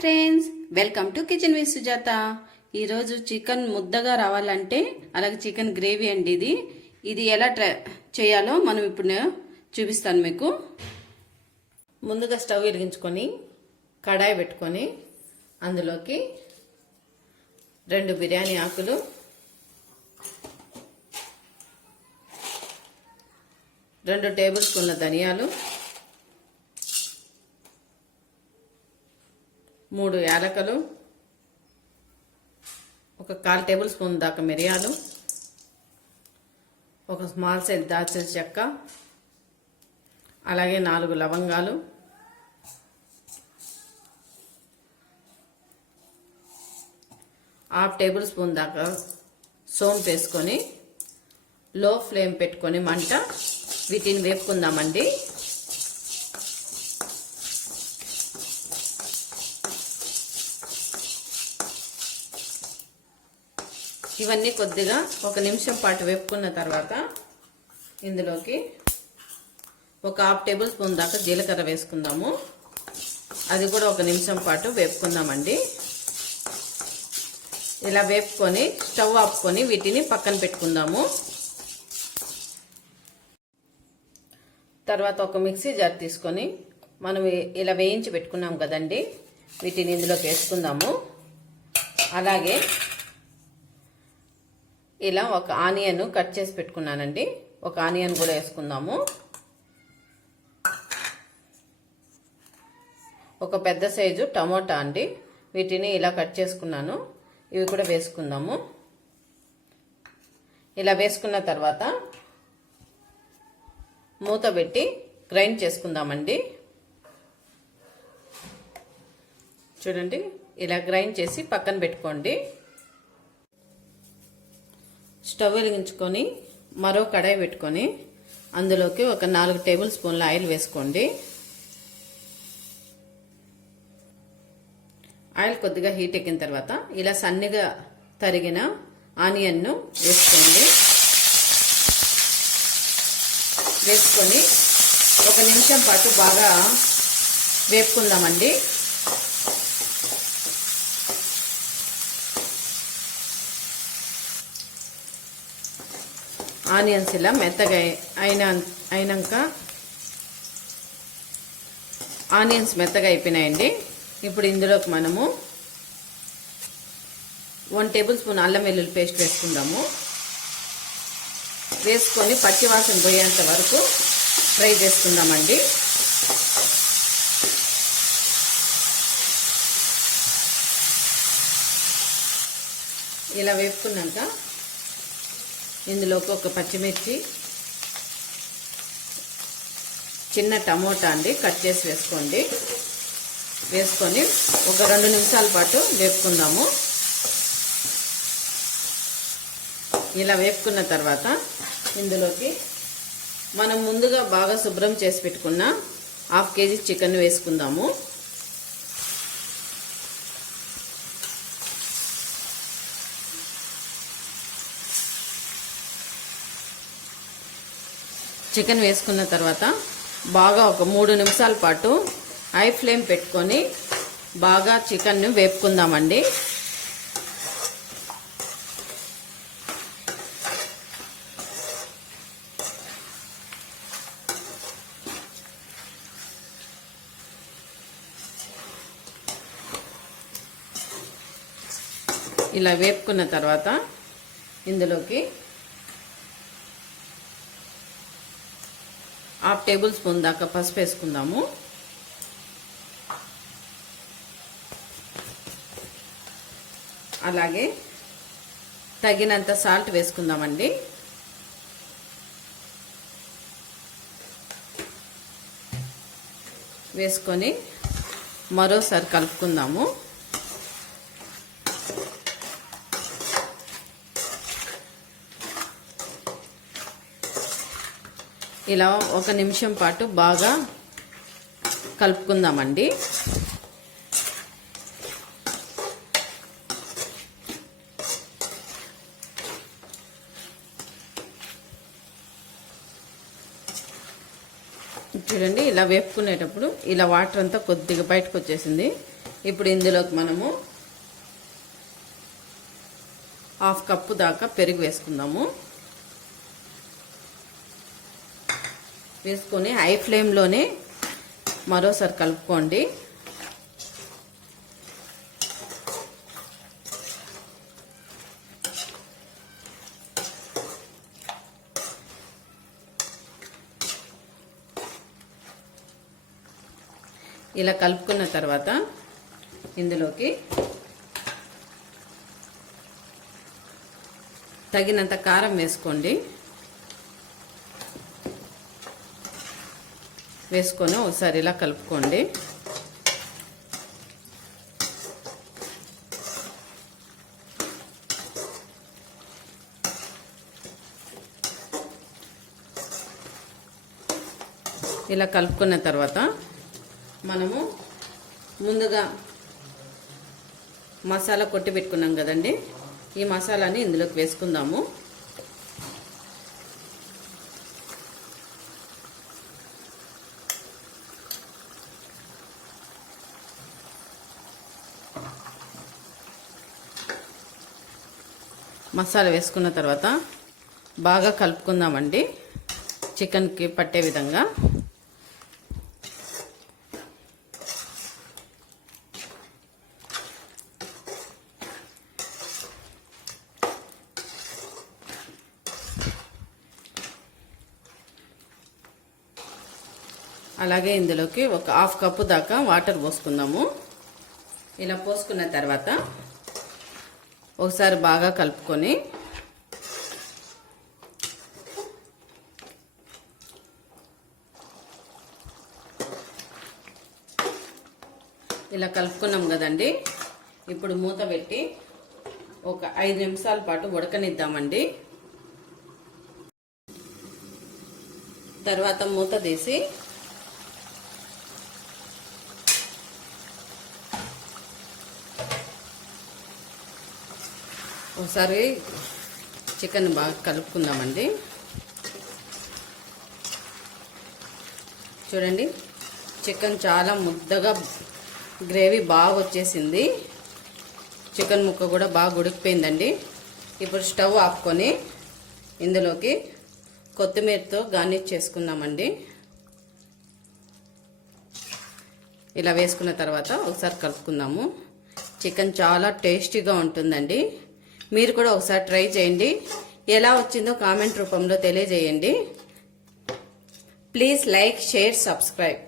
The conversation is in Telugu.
Friends welcome to kitchen with Sujatha. ఈరోజు చికెన్ ముద్దగా రావాలంటే అలాగే చికెన్ గ్రేవీ అండి ఇది. ఇది ఎలా ట్రై చేయాలో మనం ఇప్పుడు చూపిస్తాను మీకు. ముందుగా స్టవ్ వెలిగించుకొని కడాయి పెట్టుకొని అందులోకి రెండు బిర్యానీ ఆకులు రెండు టేబుల్ స్పూన్ల ధనియాలు మూడు యాలకలు ఒక కాల్ టేబుల్ స్పూన్ దాకా మిరియాలు ఒక స్మాల్ సైజ్ దాల్చిన చెక్క అలాగే నాలుగు లవంగాలు హాఫ్ టేబుల్ స్పూన్ దాకా సోంపు వేసుకొని లో ఫ్లేమ్ పెట్టుకొని మంట వీటిని వేపుకుందామండి. ఇవన్నీ కొద్దిగా ఒక నిమిషం పాటు వేపుకున్న తర్వాత ఇందులోకి ఒక హాఫ్ టేబుల్ స్పూన్ దాకా జీలకర్ర వేసుకుందాము. అది కూడా ఒక నిమిషం పాటు వేపుకుందామండి. ఇలా వేపుకొని స్టవ్ ఆపుకొని వీటిని పక్కన పెట్టుకుందాము. తర్వాత ఒక మిక్సీ జార్ తీసుకొని మనం ఇలా వేయించి పెట్టుకున్నాం కదండి. వీటిని ఇందులోకి వేసుకుందాము. అలాగే ఇలా ఒక ఆనియన్ కట్ చేసి పెట్టుకున్నానండి. ఒక ఆనియన్ కూడా వేసుకుందాము. ఒక పెద్ద సైజు టమోటా అండి. వీటిని ఇలా కట్ చేసుకున్నాను. ఇవి కూడా వేసుకుందాము. ఇలా వేసుకున్న తర్వాత మూత పెట్టి గ్రైండ్ చేసుకుందామండి. చూడండి ఇలా గ్రైండ్ చేసి పక్కన పెట్టుకోండి. స్టవ్ వెలిగించుకొని మరో కడాయి పెట్టుకొని అందులోకి ఒక నాలుగు టేబుల్ స్పూన్ల ఆయిల్ వేసుకోండి. ఆయిల్ కొద్దిగా హీట్ ఎక్కిన తర్వాత ఇలా సన్నగా తరిగిన ఆనియన్ను వేసుకోండి. వేసుకొని ఒక నిమిషం పాటు బాగా వేపుకుందామండి. ఆనియన్స్ ఇలా మెత్తగా అయిన అయినాక ఆనియన్స్ మెత్తగా అయిపోయినాయండి. ఇప్పుడు ఇందులోకి మనము వన్ టేబుల్ స్పూన్ అల్లం వెల్లుల్లి పేస్ట్ వేసుకుందాము. వేసుకొని పచ్చివాసన పోయేంత వరకు ఫ్రై చేసుకుందామండి. ఇలా వేపుకున్నాక ఇందులోకి ఒక పచ్చిమిర్చి చిన్న టమోటా అండి కట్ చేసి వేసుకోండి. వేసుకొని ఒక రెండు నిమిషాల పాటు వేపుకుందాము. ఇలా వేపుకున్న తర్వాత ఇందులోకి మనం ముందుగా బాగా శుభ్రం చేసి పెట్టుకున్న హాఫ్ కేజీ చికెన్ వేసుకుందాము. చికెన్ వేసుకున్న తర్వాత బాగా ఒక మూడు నిమిషాల పాటు హై ఫ్లేమ్ పెట్టుకొని బాగా చికెన్ను వేపుకుందామండి. ఇలా వేపుకున్న తర్వాత ఇందులోకి హాఫ్ టేబుల్ స్పూన్ దాకా పసుపు వేసుకుందాము. అలాగే తగినంత సాల్ట్ వేసుకుందామండి. వేసుకొని మరోసారి కలుపుకుందాము. ఇలా ఒక నిమిషం పాటు బాగా కలుపుకుందామండి. చూడండి ఇలా వేపుకునేటప్పుడు ఇలా వాటర్ అంతా కొద్దిగా బయటకు వచ్చేసింది ఇప్పుడు ఇందులోకి మనము హాఫ్ కప్పు దాకా పెరుగు వేసుకుందాము. వేసుకొని హై ఫ్లేమ్లోనే మరోసారి కలుపుకోండి. ఇలా కలుపుకున్న తర్వాత ఇందులోకి తగినంత కారం వేసుకోండి. వేసుకొని ఒకసారి ఇలా కలుపుకోండి. ఇలా కలుపుకున్న తర్వాత మనము ముందుగా మసాలా కొట్టి పెట్టుకున్నాం కదండి. ఈ మసాలాని ఇందులోకి వేసుకుందాము. మసాలా వేసుకున్న తర్వాత బాగా కలుపుకుందామండి. చికెన్కి పట్టే విధంగా. అలాగే ఇందులోకి ఒక హాఫ్ కప్పు దాకా వాటర్ పోసుకుందాము. ఇలా పోసుకున్న తర్వాత ఒకసారి బాగా కలుపుకొని ఇలా కలుపుకున్నాం కదండి. ఇప్పుడు మూత పెట్టి ఒక ఐదు నిమిషాల పాటు ఉడకనిద్దామండి. తర్వాత మూత తీసి ఒకసారి చికెన్ బాగా కలుపుకుందామండి. చూడండి చికెన్ చాలా ముద్దగా గ్రేవీ బాగా వచ్చేసింది. చికెన్ ముక్క కూడా బాగా ఉడికిపోయిందండి. ఇప్పుడు స్టవ్ ఆపుకొని ఇందులోకి కొత్తిమీరతో గార్నిష్ చేసుకుందామండి. ఇలా వేసుకున్న తర్వాత ఒకసారి కలుపుకుందాము. చికెన్ చాలా టేస్టీగా ఉంటుందండి. మీరు కూడా ఒకసారి ట్రై చేయండి. ఎలా వచ్చిందో కామెంట్ రూపంలో తెలియజేయండి. Please like share subscribe.